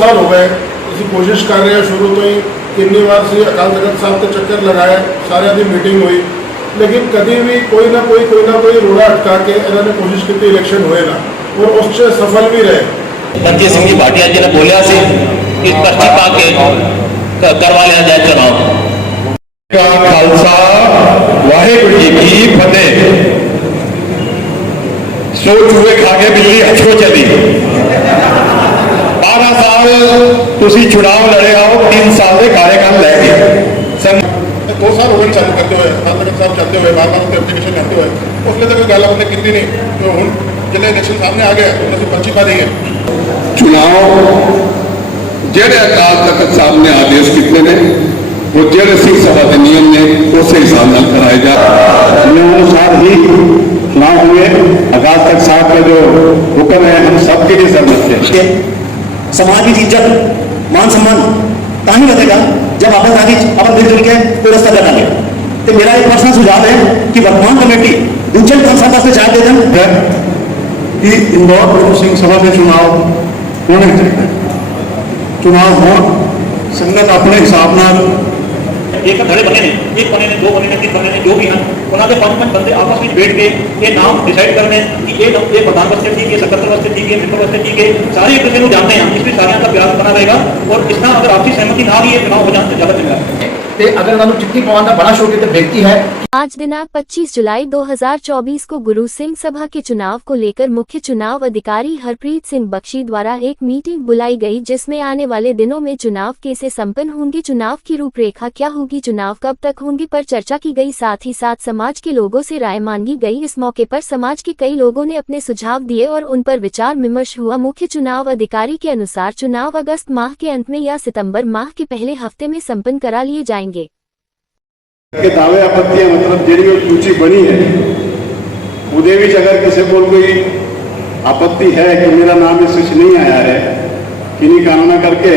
साल हो गए ਅਸੀਂ ਕੋਸ਼ਿਸ਼ ਕਰ ਰਹੇ ਹਾਂ ਸ਼ੁਰੂ ਤੋਂ ਹੀ। ਕਿੰਨੀ ਵਾਰ ਸੀ ਅਕਾਲ ਤਖਤ ਸਾਹਿਬ ਤੇ ਚੱਕਰ ਲਗਾਏ, ਸਾਰਿਆਂ ਦੀ ਮੀਟਿੰਗ ਹੋਈ, ਲੇਕਿਨ ਕਦੀ ਵੀ ਕੋਈ ਨਾ ਕੋਈ ਰੋੜਾ ਅਟਕਾ ਕੇ ਇਹਨਾਂ ਨੇ ਕੋਸ਼ਿਸ਼ ਕੀਤੀ ਇਲੈਕਸ਼ਨ ਹੋਏ ਨਾ, ਔਰ ਉਸ 'ਚ ਸਫਲ ਵੀ ਰਹੇ। रणजीत सिंह जी भाटिया जी ने बोलिया सी कि पर्ची पा के करवा लिया जाए चुनाव। का खालसा वाहेगुरु जी की फतेह। सो चूहे खा के बिल्ली अच्छो चली। 12 साल तुसी चुनाव लड़े आओ, 3 साल के कार्यकाल लै गए। 2 साल हो गए चालू करते हुए, अकाल तखत साहब चलते हुए, बार बार एप्लीकेशन करते हुए, उसने तो कोई गल आपने की नहीं। तो हूँ जिले इलेक्शन सामने आ गया तो असं पर्ची पा दी है। चुनाव जेड़े अकाल तखत साहब ने आदेश किए ने वो जेड़े सिंह सभा के नियम ने उस हिसाब से कराए जा अनुसार ही चुनाव हुए। अकाल तखत साहब का जो हुक्म है हम सबके लिए सहमत थे। समाज की इज्जत मान सम्मान ताही बनेगा जब अपन आगे अपन मिलजुल के कोई रास्ता कर डाले। तो मेरा एक पर्सनल सुझाव है कि वर्तमान कमेटी दूसरे पंचायत से चाह दे दें कि इंदौर प्रभु सिंह सभा में चुनाव होने चाहिए। चुनाव हो संगत अपने हिसाब नाल एक धड़े बने ने, एक बने ने, 2 बने ने, 3 बने ने, जो भी हैं उन्होंने 5 बंदे आपस में बैठ के ये नाम डिसाइड करने कि ये प्रधान वास्ते ठीक है, सकत्तर वास्ते ठीक है, मित्र वास्ते ठीक है, सारे एक दूसरे को जानते हैं। इसलिए सारे का प्यार बना रहेगा और इसका अगर आपसी सहमति ना रही है चुनाव हो जाने से ज़्यादा चलेगा। अगर उन्होंने चिट्ठी पवाने का बड़ा शौक है व्यक्ति है। आज दिनांक 25 जुलाई 2024 को गुरु सिंह सभा के चुनाव को लेकर मुख्य चुनाव अधिकारी हरप्रीत सिंह बख्शी द्वारा एक मीटिंग बुलाई गई, जिसमें आने वाले दिनों में चुनाव कैसे संपन्न होंगे, चुनाव की रूपरेखा क्या होगी, चुनाव कब तक होंगे पर चर्चा की गई। साथ ही साथ समाज के लोगों से राय मांगी गई। इस मौके पर समाज के कई लोगों ने अपने सुझाव दिए और उन पर विचार विमर्श हुआ। मुख्य चुनाव अधिकारी के अनुसार चुनाव अगस्त माह के अंत में या सितंबर माह के पहले हफ्ते में संपन्न करा लिए जाएंगे। के दावे आपत्तियां मतलब जी सूची बनी है उदे भी अगर किसी को कोई आपत्ति है कि मेरा नाम इस सूची नहीं आया है, किन्हीं कानूना करके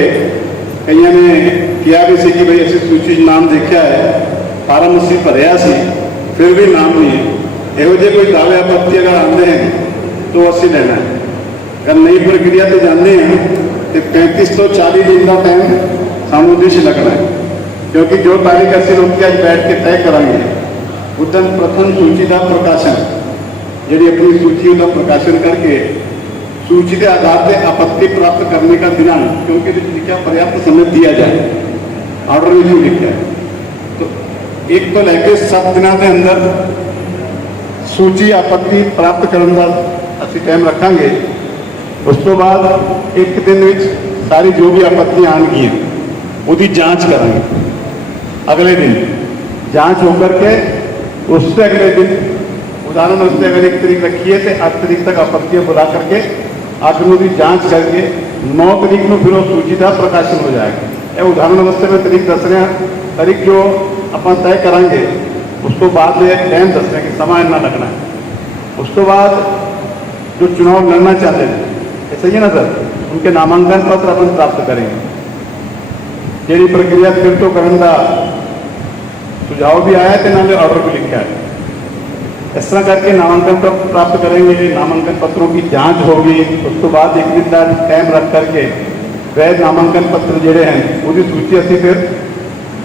कई ने किया भी सी कि भाई ऐसी सूची नाम देखा है, फार्म असी भरिया सी फिर भी नाम नहीं है। यहो जे कोई दावे आपत्ति अगर आते हैं तो असी लेना है। अगर नई प्रक्रिया पर जाते हैं तो 35 तो 40 दिन का टाइम सानू उद्देश्य लगना है, क्योंकि जो तारीख असं लोग आज बैठ के तय करेंगे उदन प्रथम सूची का प्रकाशन जी अपनी सूची का प्रकाशन करके सूची के आधार पर आपत्ति प्राप्त करने का दिनांक, क्योंकि लिखा पर्याप्त समय दिया जाए, ऑर्डर में जो लिखा है तो एक तो लैके 7 दिनों के अंदर सूची आपत्ति प्राप्त करने का असं टाइम रखांगे। उस तो बाद एक दिन में सारी जो भी आपत्ति आएंगी उसकी जांच करेंगे। अगले दिन जांच होकर के उससे अगले दिन उदाहरण उससे अगर 1 तारीख रखी है तो 8 तारीख तक आपत्तियां बुला करके आखिर की जांच करके 9 तारीख को फिर सूची का प्रकाशन हो जाएगा। यह उदाहरण वास्ते में तारीख दस रहे हैं, तारीख जो अपन तय करांगे उसको बाद में टाइम दस रहे कि समय इतना लगना है। उस तो बाद जो चुनाव लड़ना चाहते हैं ऐसा ही है ना सर, उनके नामांकन पत्र अपन प्राप्त करेंगे। जी प्रक्रिया फिर तो करने का सुझाव भी आया तो नाले ऑर्डर भी लिखा है। इस तरह करके नामांकन पत्र प्राप्त करेंगे, नामांकन पत्रों की जांच होगी। उस तो बाद 1 दिन का टाइम रख करके वैध नामांकन पत्र जोड़े हैं उसकी सूची असी फिर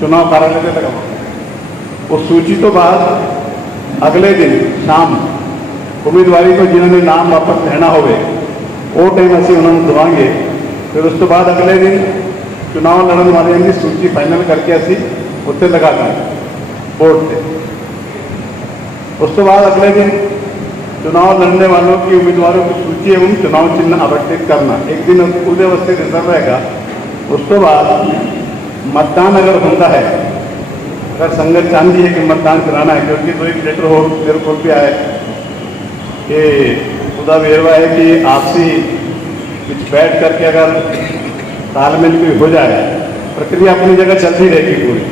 चुनाव कार्यालय से लगावांगे। उस सूची तो बाद अगले दिन शाम उम्मीदवारी को जिन्होंने नाम वापस लेना हो वो टाइम असी उन्होंने दवांगे। फिर उस तो बाद अगले दिन चुनाव लड़ने वाले की सूची फाइनल करके असी उत्ते लगा दें बोर्ड से। उस तो बाद अगले दिन चुनाव लड़ने वालों की उम्मीदवारों की सूची एवं चुनाव चिन्ह आवंटित करना, एक दिन उदय वास्ते रिजर्व रहेगा। उस तो बाद मतदान अगर होता है, अगर संगत चाहती है कि मतदान कराना है, क्योंकि तो एक लेटर हो मेरे को भी आए कि उसका वेरवा है कि आपसी बैठ करके अगर तालमेल भी हो जाए, प्रक्रिया अपनी जगह चलती रहेगी पूरी।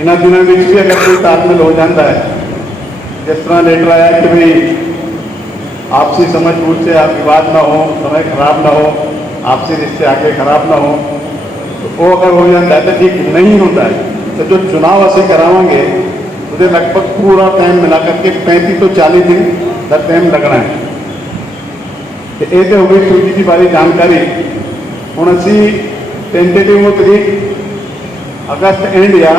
इन दिनों में भी अगर कोई तालमेल हो जाता है, जिस तरह लेटर आया कि भाई आपसी समझ बूझ से आप विवाद ना हो, समय खराब ना हो, आपसी रिश्ते आगे खराब ना हो, तो वो अगर हो जाता है तो ठीक नहीं होता है। तो जो चुनाव असी करावेंगे उसे लगभग पूरा टाइम मिला करके 35 तो 40 दिन का टाइम लगना है। तो ये तो हो गई सूची की बारी जानकारी। हूँ असी टेंटेटिव तारीख अगस्त एंड या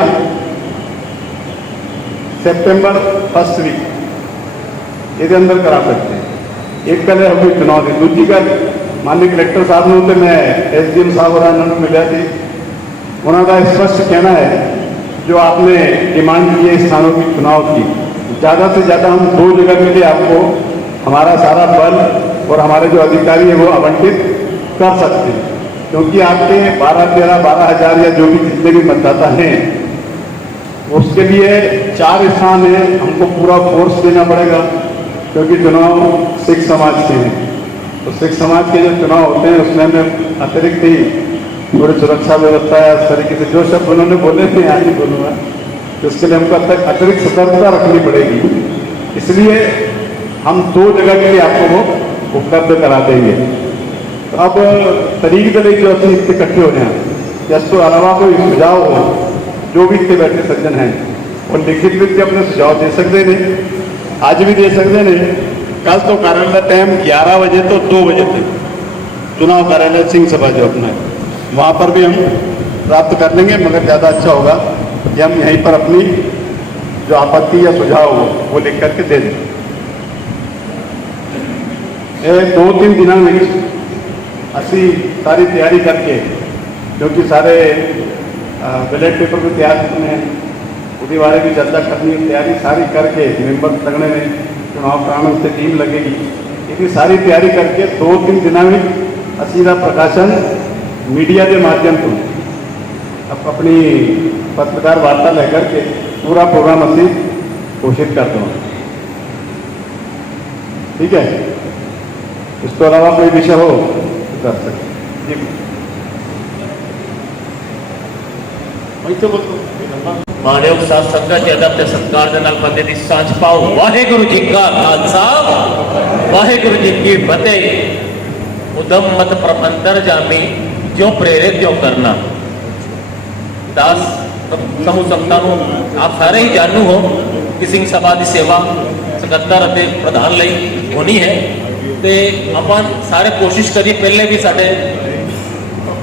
सितंबर फर्स्ट वीक ये अंदर करा सकते हैं। एक गल हम चुनाव की, दूजी गल माननीय कलैक्टर साहब ने तो मैं SDM साहब और इन्होंने मिले थे, उन्होंने स्पष्ट कहना है जो आपने डिमांड की है स्थानों की चुनाव की, ज़्यादा से ज़्यादा हम 2 जगह के लिए आपको हमारा सारा बल और हमारे जो अधिकारी है वो आवंटित कर सकते हैं, क्योंकि आपके 12,000 या जो भी जितने भी मतदाता हैं उसके लिए 4 स्थान है, हमको पूरा फोर्स देना पड़ेगा, क्योंकि चुनाव सिख समाज के हैं। तो सिख समाज के जो चुनाव होते हैं उसमें हमें अतिरिक्त ही थोड़ी सुरक्षा व्यवस्था है, इस तरीके से जो शब्द उन्होंने बोले थे आज ही बोलूँगा, तो उसके लिए हमको अतिरिक्त सतर्कता रखनी पड़ेगी। इसलिए हम 2 जगह के लिए आपको वो उपलब्ध करा देंगे। तो अब तरीक दे जो असं इतने इकट्ठे हो जाए, इस तो अलावा कोई सुझाव हो, जो भी इतने बैठे सज्जन हैं और लिखित रूप से अपने सुझाव दे सकते हैं, आज भी दे सकते हैं। कल तो कार्यालय टाइम 11 बजे तो 2 बजे तक चुनाव कार्यालय सिंह सभा जो अपना है वहाँ पर भी हम प्राप्त कर लेंगे, मगर ज़्यादा अच्छा होगा कि हम यहीं पर अपनी जो आपत्ति या सुझाव हो वो लिख करके दे दें। 2-3 दिनों में असी सारी तैयारी करके, क्योंकि सारे बैलेट पेपर भी तैयार करने हैं, उसके बारे में चर्चा करनी है, तैयारी सारी करके मेंबर तगड़े में चुनाव प्रारंभ से टीम लगेगी, इसकी सारी तैयारी करके 2-3 दिनों में असी का प्रकाशन मीडिया के माध्यम से अब अपनी पत्रकार वार्ता लेकर के पूरा प्रोग्राम असी घोषित करते हैं। ठीक है, इस तो अलावा कोई विषय हो तो कर सकते जी। मानयोग साध संगत जी अदब ते सत्कार दे नाल बंदे दी सांझ पाओ। वाहेगुरु जी का खालसा, वाहेगुरु जी की फतेह। उदम मत प्रबंधर जामी, जो प्रेरित जो करना। दास समूह संगतां नूं आप सारे ही जानू हो कि सिंह सभा की सेवा सकत्तर ਅਤੇ प्रधान ਲਈ होनी है, ਤੇ ਆਪਾਂ ਸਾਰੇ कोशिश करिए। पहले भी साडे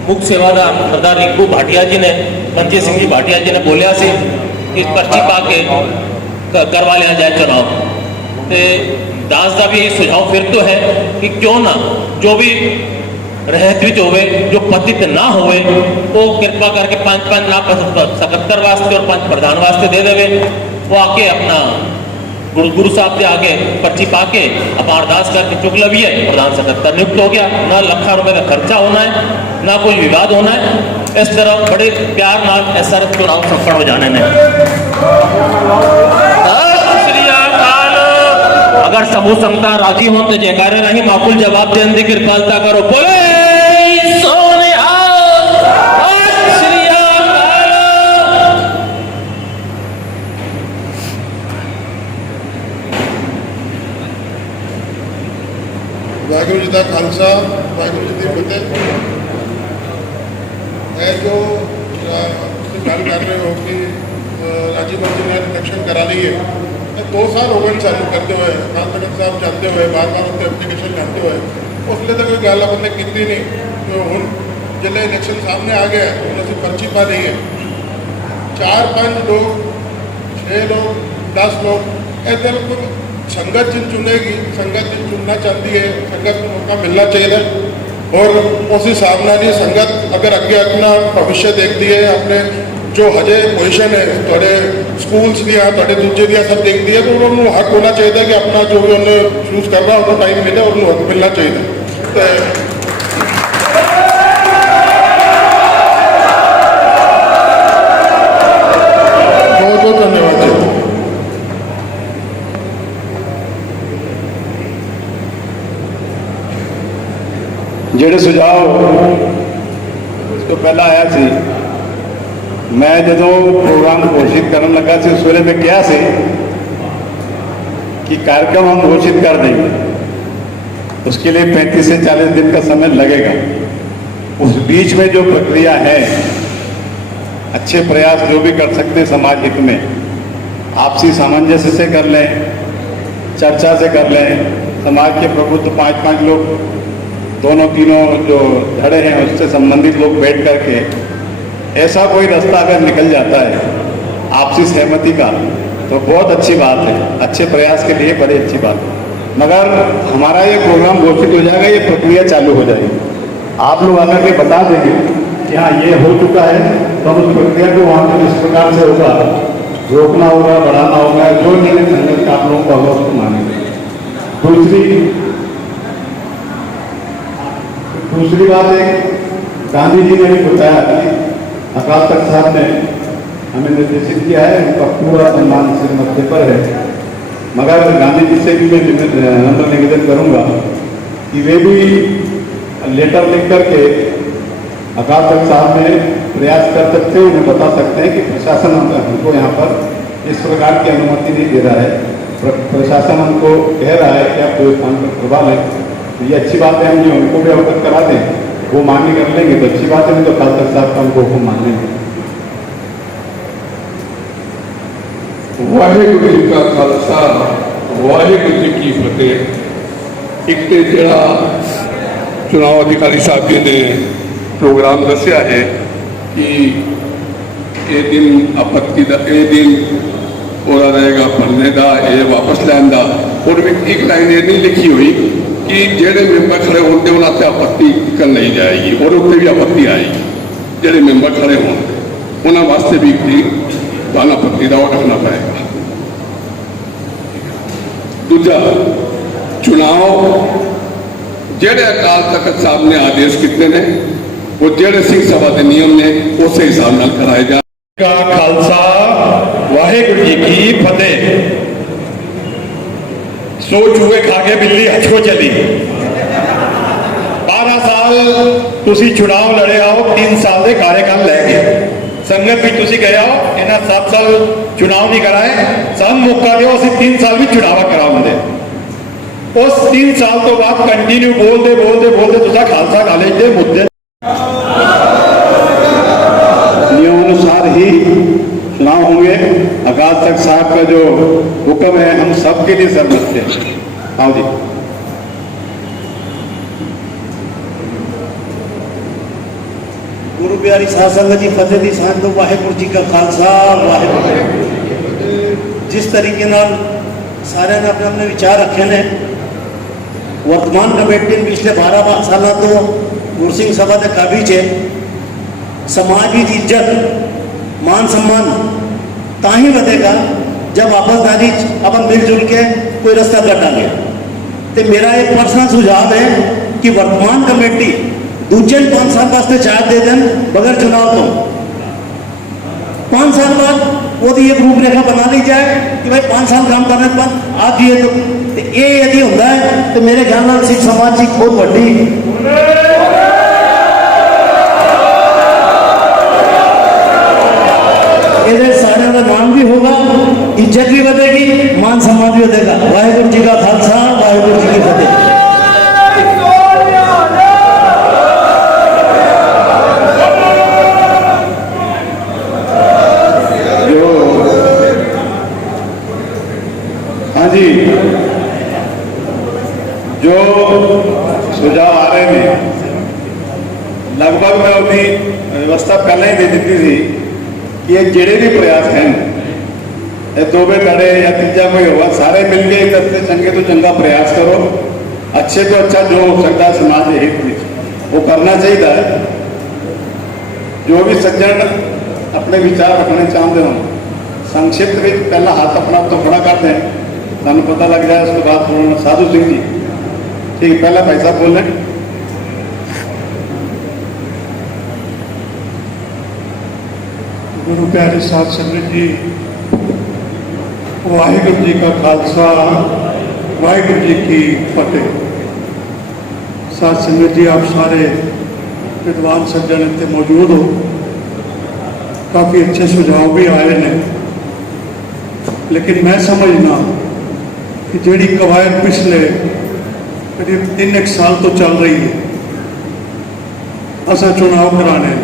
मुख सेवादार सरदार रिंकू भाटिया जी ने, मंजीत सिंह जी भाटिया जी ने बोलिया सी कि पर्ची पा के करवा लिया जाए चुनाव। तो दास का भी सुझाव फिर तो है कि क्यों ना जो भी रहत विच होवे, जो पतित ना होवे, वो कृपा करके 5-5 ना सकत्तर वास्ते और 5 प्रधान वास्ते दे देवे। वो आके अपना गुरु साहब के आगे पर्ची पाके अब अरदास करके चुक लविए, प्रधान सकत्तर नियुक्त हो गया। ना लाखों रुपए का खर्चा होना है, ना कोई विवाद होना है। इस तरह बड़े प्यार नाल ऐसा चुनाव सफल हो जाने ने। अगर समूह संगतां राजी हो तो जयकारे राही माकूल जवाब देने की कृपालता करो। बोले वाहिगुरु जी का खालसा, वाहिगुरु जी की फतेह। है जो गल कर रहे हो कि राजीव मंत्री ने इलेक्शन करा ली है, 2 साल हो गए चालू करते हुए, अकाल तख्त साहब जाते हुए, बार-बार उत्ते एप्लीकेशन करते हुए, उसलिए तो कोई गल अपने की नहीं। तो हूँ जिले इलेक्शन सामने आ गया हूँ असं पर्ची पा ली है, 4-5 लोग, 6 लोग, 10 लोग, इधर संगत जिन चुनेगी, संगत जिन चुनना चाहती है, संगत को मौका मिलना चाहिए। और उस हिसाब नाल ही संगत अगर अगे अपना भविष्य देखती है, अपने जो हजे पोजिशन है थोड़े स्कूल्स दिया, थोड़े दूजे दिया सब देखती है, तो उन्होंने हक होना चाहिए कि अपना जो भी उन्हें चूज कर रहा उन्हें टाइम मिले और उन्हें हक मिलना चाहिए। तो बहुत बहुत धन्यवाद जी। ਜਿਹੜੇ ਸੁਝਾਅ ਇਸ ਤੋਂ ਪਹਿਲਾਂ ਆਇਆ ਸੀ, मैं जो प्रोग्राम घोषित करने लगा से उस वेले में क्या से कि कार्यक्रम हम घोषित कर देंगे, उसके लिए 35 से 40 दिन का समय लगेगा। उस बीच में जो प्रक्रिया है, अच्छे प्रयास जो भी कर सकते हैं समाज हित में, आपसी सामंजस्य से कर लें, चर्चा से कर लें। समाज के प्रबुद्ध 5-5 लोग दोनों तीनों जो धड़े हैं उससे संबंधित लोग बैठ करके ऐसा कोई रास्ता अगर निकल जाता है आपसी सहमति का तो बहुत अच्छी बात है, अच्छे प्रयास के लिए बड़ी अच्छी बात है। मगर हमारा ये प्रोग्राम घोषित हो जाएगा, ये प्रक्रिया चालू हो जाएगी, आप लोग आकर के बता देंगे कि हाँ ये हो चुका है, तो हम उस प्रक्रिया को वहाँ पर जिस प्रकार से होगा रोकना होगा, बढ़ाना होगा, जो निर्णय संगत का आप लोगों को होगा उसको मानेंगे। दूसरी बात है, गांधी जी ने भी बताया कि अकाल तख्त साहब ने हमें निर्देशित किया है, उनका पूरा सम्मान सिर मत्थे पर है। मगर गांधी जी से भी मैं नम्र निवेदन करूंगा कि वे भी लेटर लिख करके अकाल तख्त साहब में प्रयास कर सकते हैं, उन्हें बता सकते हैं कि प्रशासन हमको यहाँ पर इस प्रकार की अनुमति नहीं दे रहा है, प्रशासन हमको कह रहा है कि आप देवस्थान पर प्रभाव है, तो ये अच्छी बात है, हम ये उनको भी अवगत करा दें, वो मान्य कर लेंगे तो अच्छी बात है, नहीं तो अकाल तख्त साहब का हमको हुक्म मान लेंगे। वाहेगुरु जी का खालसा वाहेगुरु जी की फतेह। एक तो जरा चुनाव अधिकारी साहब जी ने प्रोग्राम दसिया है कि ये दिन आपत्ति का ये दिन पूरा रहेगा भरने का, ये वापस लैन का, और एक लाइन ये नहीं लिखी हुई कि जेडे मैंबर खड़े होंगे उन्होंने आपत्ति कर नहीं जाएगी और उत्ते भी आपत्ति आएगी। जेडे मैंबर खड़े होंगे उन्होंने वास्ते भी बाना आपत्ति का रखना पड़ेगा। दूजा, चुनाव जेडे अकाल तख्त साहब ने आदेश किए ने वो जेडे सिंह सभा के नियम ने उस हिसाब न कराए जा। खालसा वाहेगुरु जी की फतेह। सो चूहे खा के बिल्ली हथो चली। 12 साल तुसी चुनाव लड़े आओ, 3 साल के कार्यकाल लै गए, संगत भी तुसी गए आओ, इन्हें 7 साल चुनाव नहीं कराए, सब मौका दो असं 3 साल भी चुनाव कराओगे। उस 3 साल तो बाद कंटिन्यू बोलते बोलते बोलते तुसा खालसा कॉलेज के मुद्दे नियमानुसार ही चुनाव होंगे। अकाल तख्त साहब का जो हुक्म है हम सबके लिए सहमत थे। आओ जी। गुरु प्यारी साध संगत जी फतेह दी सांझ तो वाहेगुरु जी का खालसा वाहेगुरु। जिस तरीके नाल सारे ने अपने अपने विचार रखे ने, वर्तमान कमेटी ने पिछले 12 साल तो गुरसिंह सभा के काबिज है। समाज की इज्जत मान सम्मान ताही बढ़ेगा जब आपसदारी अपन मिलजुल के कोई रास्ता कटांगे। तो मेरा एक पर्सनल सुझाव है कि वर्तमान कमेटी दूसरे 5 साल वास्ते चार्ज दे दें बगैर चुनाव तो 5 साल बाद वो तो एक रूपरेखा बना ली जाए कि भाई 5 साल काम करने के बाद आप दिए तो ये यदि होता है तो मेरे ख्याल में सिख समाज की बहुत बड़ी सारे का नाम भी होगा, इज्जत भी बढ़ेगी, मान सम्मान भी बढ़ेगा। वाहेगुरु जी का खालसा वाहेगुरु जी की फतेह। हाँ जी, जो सुझाव आ रहे हैं लगभग मैं अपनी व्यवस्था पहले ही दे दी थी कि ये जेड़े भी प्रयास हैं, ये 2 लड़े या तीजा कोई होगा, सारे मिलके एक तरह से चंगे तो चंगा प्रयास करो, अच्छे तो अच्छा जो हो सकता है समाज हित में वो करना चाहिए। जो भी सज्जन अपने विचार रखने चाहते हो संक्षिप्त में पहला हाथ अपना तो खड़ा कर दें, सानू पता लग जाए। उसके बाद बोलना साधु सिंह जी, ठीक, पहला भाई साहब बोल रहे। गुरु प्यारे साध संगत जी, वाहिगुरु जी का खालसा वाहिगुरु जी की फतेह। साध संगत जी, आप सारे विद्वान सज्जन इतने मौजूद हो, काफ़ी अच्छे सुझाव भी आए ने, लेकिन मैं समझना कि जेड़ी कवायद पिछले करीब 3 साल तो चल रही है असा चुनाव कराने,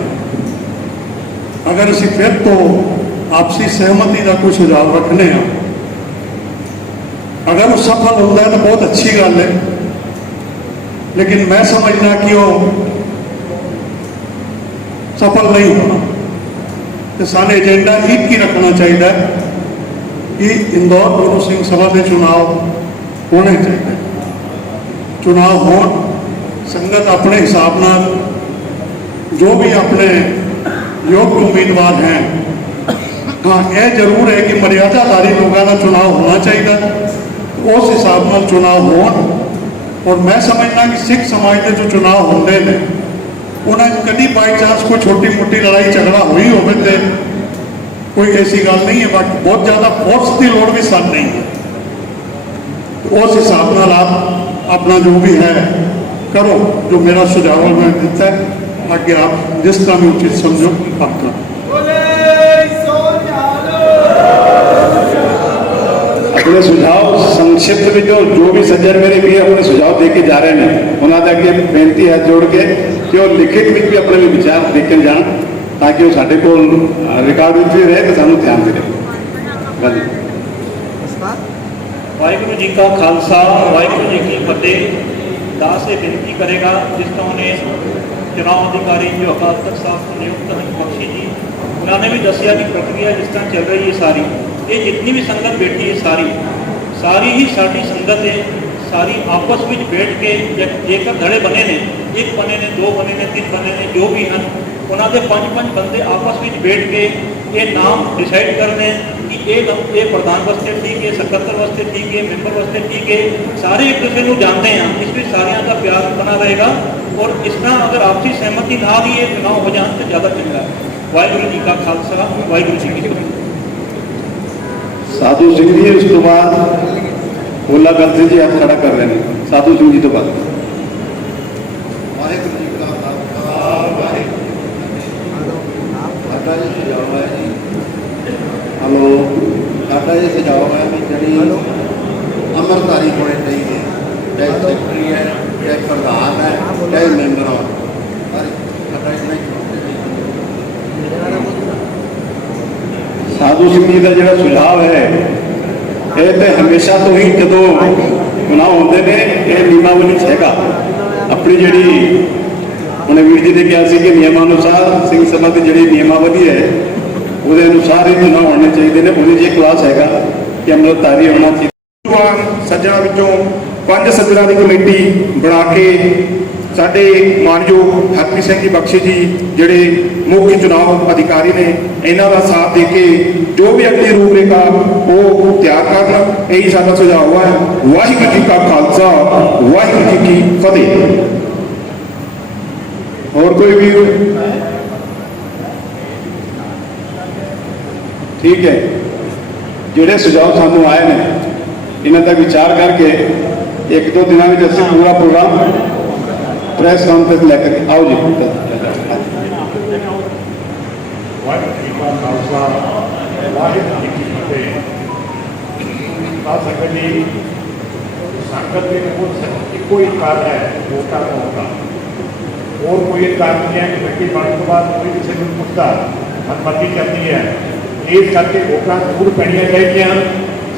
अगर असी फिर तो आपसी सहमति का कोई सुझाव रखने हैं, अगर वो सफल होता है तो बहुत अच्छी गल है, लेकिन मैं समझना कि वो सफल नहीं होना। तो सारे एजेंडा एक ही रखना चाहिए कि इंदौर गुरु सिंह सभा के चुनाव होने चाहिए। चुनाव हो संगत अपने हिसाब नाल जो भी अपने योग्य उम्मीदवार हैं, हाँ यह जरूर है कि मर्यादाधारी लोगों का चुनाव होना चाहिए, उस हिसाब नाल चुनाव हो। और मैं समझना कि सिख समाज के जो चुनाव होंगे ने उन्हें कभी बाई चांस कोई छोटी मोटी लड़ाई झगड़ा हुई हो तो कोई ऐसी गल नहीं है, बट बहुत ज़्यादा फोर्स की लोड़ भी सन नहीं है। तो उस हिसाब नाल आप अपना जो भी है करो, जो मेरा सुझाव मैं दिता है, आगे आप जिस तरह भी उचित समझो आप करो। अपने सुझाव संक्षिप्त में जो भी सज्जन मेरे भी अपने सुझाव दे के जा रहे हैं उन्होंने अगे बेनती है जोड़ के कि वो लिखित में भी अपने विचार दे के जान, ताकि वो साढ़े को रिकॉर्ड में भी रहे तो सानू ध्यान दे। वाहिगुरु जी का खालसा वाहिगुरु जी की फतेह। दास से बेनती करेगा जिस तरह उन्हें चुनाव अधिकारी जो अकाल तख्त साहब को नियुक्त हैं बख्शी जी, उन्होंने भी दसिया कि प्रक्रिया जिस तरह चल रही है सारी, ये जितनी भी संगत बैठी है सारी ही साड़ी संगत है, सारी आपस में बैठ के जेकर धड़े बने ने, एक बने ने, दो बने ने, तीन बने ने, जो भी हैं उन्होंने पांच बंदे आपस में बैठ के ये नाम डिसाइड करने कि ये प्रधान वास्ते ठीक है, सकत्तर वास्ते ठीक है, मेंबर वास्ते ठीक है। सारे एक दूसरे को जानते हैं, इसमें सारिया का प्यार बना रहेगा। और इस तरह अगर आपसी सहमति ना दी ये चुनाव हो जाए तो ज़्यादा चंगा है। वाहिगुरु जी का खालसा वाहिगुरु जी की फतेह। साधु सिंह जी उस तो बाद ओला करते जी हाथ खड़ा कर रहे हैं। साधु सिंह जी तो बाद हेलो साडा ये सुझाव है भी जी अमरधारी होने चाहिए, चाहे सैकटरी है, चाहे प्रधान है, चाहे मैंबर हो। साधु सिंह जी का जो सुझाव है ये तो हमेशा तो ही जो चुनाव होते हैं ये नियमावली हैगा अपनी जी उन्हें वीर जी ने कहा कि नियमानुसार सिंह सभा की जी नियमावली है वो अनुसार ही चुनाव होने चाहिए ने। वो क्लास हैगा कि अमृतधारी होना चाहिए। सज्जणों विचों 5 सज्जणों की कमेटी बना के साडे मानयोग हरप्रीत सिंह जी बख्शी जी जिहड़े मुख्य चुनाव अधिकारी ने इन्हां दा साथ दे के जो भी अगली रूपरेखा वो तैयार करना, यही साडा सुझाव है। वाहिगुरू जी का खालसा वाहिगुरू जी की फतेह। और कोई भी ठीक है, जोड़े सुझाव सानू आए ने इन्हों तक विचार करके 1-2 दिनों में असं पूरा प्रोग्राम प्रेस कॉन्फ्रेंस लेकर आओ जी। संगत एको ही कारण है वोटा का होगा और कोई कारण नहीं है। कमेटी बनने के बाद कोई किसी को पूछता मनमर्जी करती है, इस करके वोटा जरूर पैनिया चाहिए।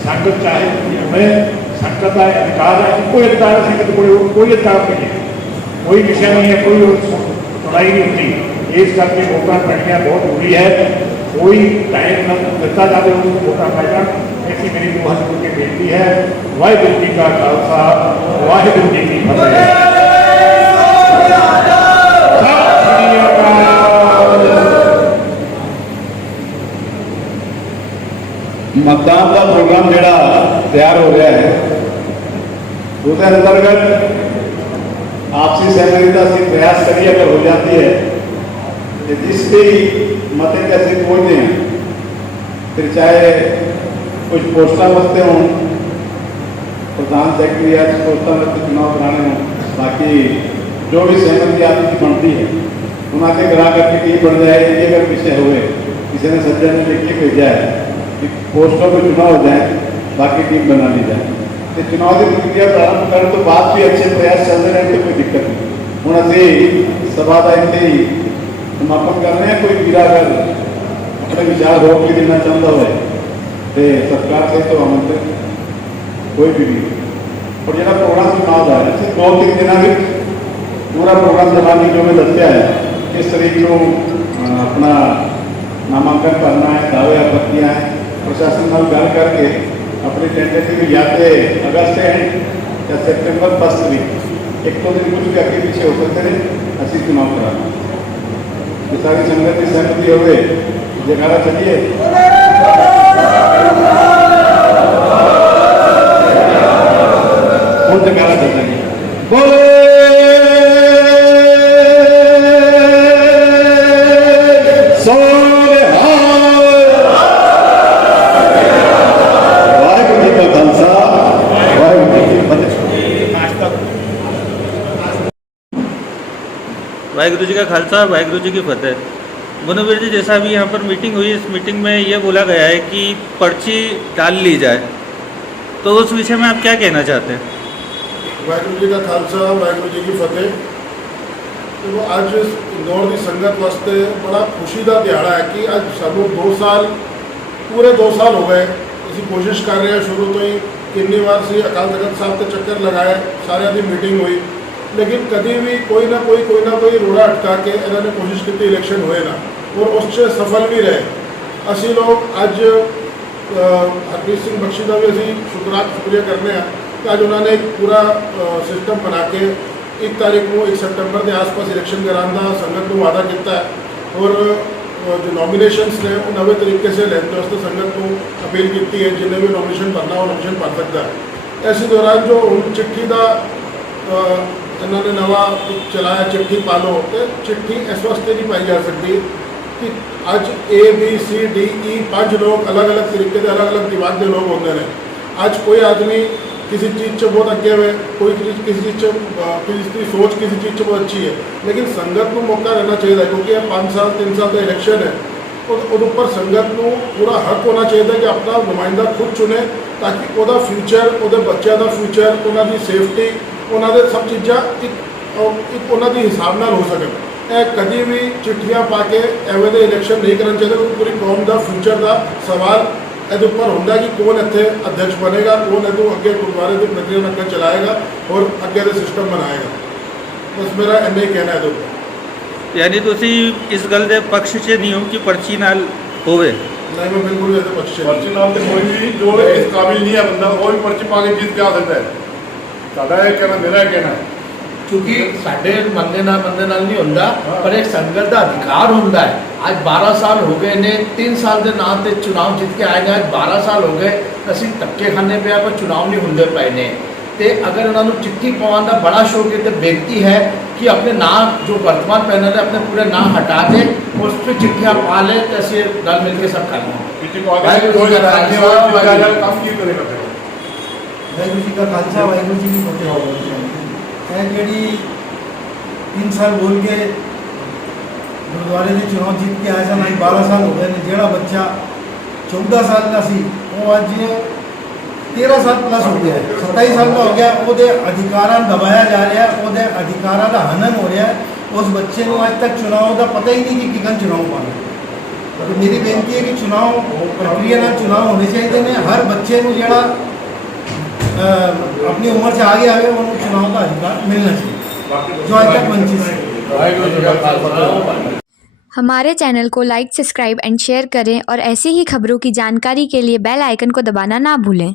संगत चाहे हमें संगत का अधिकार है, कोई अधिकार है संगत कोई अधिकार नहीं है, कोई विषय नहीं है, कोई लड़ाई नहीं होती। इस करके वोटा पैनिया बहुत जरूरी है। कोई टाइम न दिता जाए उनको वोटा पैना, ऐसी मेरी दो हाथ की बेनती है। वाहिगुरू जी का खालसा वाहिगुरू जी की फतेह। मतदान का प्रोग्राम जोड़ा तैयार हो रहा है उस अंतर्गत आपसी सहमति का असं प्रयास करिए अगर हो जाती है कि जिस भी मत कैसे पहुँचते हैं, फिर चाहे कुछ पोस्टा वास्ते हों, प्रधान सेक्रेटरी या पोस्टा वास्ते चुनाव कराने हों, बाकी जो भी सहमति आपकी बनती है उन्होंने करा करके की बन जाए। ये अगर विषय हुए किसी ने सज्जन ने लिख के भेजा है कि पोस्टों को चुनाव हो जाए, बाकी टीम बना ली जाए, तो चुनाव की प्रक्रिया प्रारंभ करने तो बाद भी अच्छे प्रयास चलते रहे तो कोई दिक्कत नहीं। हूँ अभी सभा का इतने ही समापन कर रहे हैं। कोई वीरा अगर अपने विचार रोक भी देना चाहता हो तो सरकार से तो आमंत्रित कोई भी नहीं। और जो प्रोग्राम चुनाव का है 2-3 दिन में पूरा प्रोग्राम चलाने जो मैं दसिया है किस तरीके को अपना नामांकन करना है, दावे आपत्तियां हैं, प्रशासन नाल गल करके अपनी टेंटेटिव या तो अगस्त एंड या सितंबर फर्स्ट वीक एक दो दिन कुछ भी आगे पीछे हो सकते हैं, असी चुनाव कराना। तो सारी संगत की सहमति हो गए जयकारा चलिए। और जयकारा चलेंगे बोले वाहिगुरु जी का खालसा, वाहिगुरु जी की फतेह। मनोवीर जी, जैसा अभी यहाँ पर मीटिंग हुई, इस मीटिंग में ये बोला गया है कि पर्ची डाल ली जाए, तो उस विषय में आप क्या कहना चाहते हैं? वाहिगुरु जी का खालसा, वाहिगुरु जी की फतेह। तो आज इंदौर की संगत वास्ते बड़ा खुशी का दिहाड़ा है कि आज सानू 2 साल पूरे 2 साल हो गए असी कोशिश कर रहे हैं शुरू तो ही कितनी बार से अकाल तख्त साहब के चक्कर लगाए, सारे की मीटिंग हुई, लेकिन कभी भी कोई ना कोई रोड़ा अटका के इन्होंने कोशिश की इलेक्शन हुए ना, और उससे सफल भी रहे। असी लोग अज हरप्रीत सिंह बख्शी का भी असी शुक्रिया करने हैं कि अज उन्होंने एक पूरा सिस्टम बना के 1 तारीख को 1 सितंबर के आसपास इलेक्शन कराने का संगत को वादा किया है, और जो नॉमिनेशंस ने वो नवे तरीके से लैने वास्ते संगत को अपील की है, जिन्हें भी नॉमिनेशन भरना वो नॉमिनेशन भर सकता है। इस दौरान जो हूँ चिट्ठी का इन्होंने नवा चलाया चिट्ठी पालो, तो चिट्ठी इस वास्ते नहीं पाई जा सकती कि अज ABCDE 5 लोग अलग अलग तरीके के अलग अलग दिमाग के लोग होंगे हैं। अज कोई आदमी किसी चीज़ से बहुत अगे हुए, कोई किसी चीज़ की सोच किसी चीज़ से बहुत अच्छी है, लेकिन संगत को मौका रहना चाहिए, क्योंकि यह 5 साल 3 साल का इलेक्शन है, तो उपर संगत को पूरा हक होना चाहिए कि अपना नुमाइंदा खुद चुने, ताकि वह फ्यूचर वो बच्चों का फ्यूचर उन्होंने सेफ्टी उन्होंने सब चीज़ा एक उन्होंने हिसाब न हो सके। कभी भी चिट्ठियाँ पा के एवं दे इलेक्शन नहीं करना चाहिए, क्योंकि पूरी कौम का फ्यूचर का सवाल ये उपर होंगे कि कौन इतने अध्यक्ष बनेगा, कौन इतों अगे गुरुद्वारे की प्रक्रिया अगर चलाएगा और अगे का सिस्टम बनाएगा। बस मेरा इन्ना ही कहना है। तो यानी तुसी इस गल के पक्ष से नहीं हो कि पर्ची नाल होवे? नहीं, मैं बिल्कुल ऐसे पक्ष से पर्ची नाल तो कोई भी जो इस काबिल नहीं है बंदा वो भी पर्ची पा के जीत के आ सकता है। साडा ये कहना, मेरा कहना है, क्योंकि साढ़े बंदे नहीं होंदा, पर एक संगत का अधिकार होंदा है। आज 12 साल हो गए ने, 3 साल के नाम से चुनाव जीत के आएगा, आज 12 साल हो गए असी धक्के खाने पे पर चुनाव नहीं होंगे पाए ने। तो अगर उन्होंने चिट्ठी पवाने का बड़ा शौक है, तो बेनती है कि अपने नाम जो वर्तमान पैनल है अपने पूरे नाम हटा के उस पर चिट्ठियाँ पा ले, तो असी रल मिल के सब करना। वाहिगुरु जी का खालसा, वाहिगुरु जी की फतेह। जी 3 साल बोल के गुरुद्वारे के चुनाव जीत के आया आज 12 साल हो गए, जोड़ा बच्चा 14 साल का सी वो अज 13 साल प्लस हो गया, 27 साल का हो गया, वो अधिकारा दबाया जा रहा है, वो अधिकारा का हनन हो रहा है। उस बच्चे को आज तक चुनाव का पता ही नहीं कि किकन चुनाव पाना। तो मेरी बेनती है कि चुनाव प्रक्रिया ना चुनाव होने चाहिए ने, हर बच्चे को जोड़ा अपनी उम्र से आगे आए उन्होंने चुनाव का अधिकार मिलना चाहिए, जो आज तक वंचित है। हमारे चैनल को लाइक, सब्सक्राइब एंड शेयर करें, और ऐसी ही खबरों की जानकारी के लिए बेल आइकन को दबाना ना भूलें।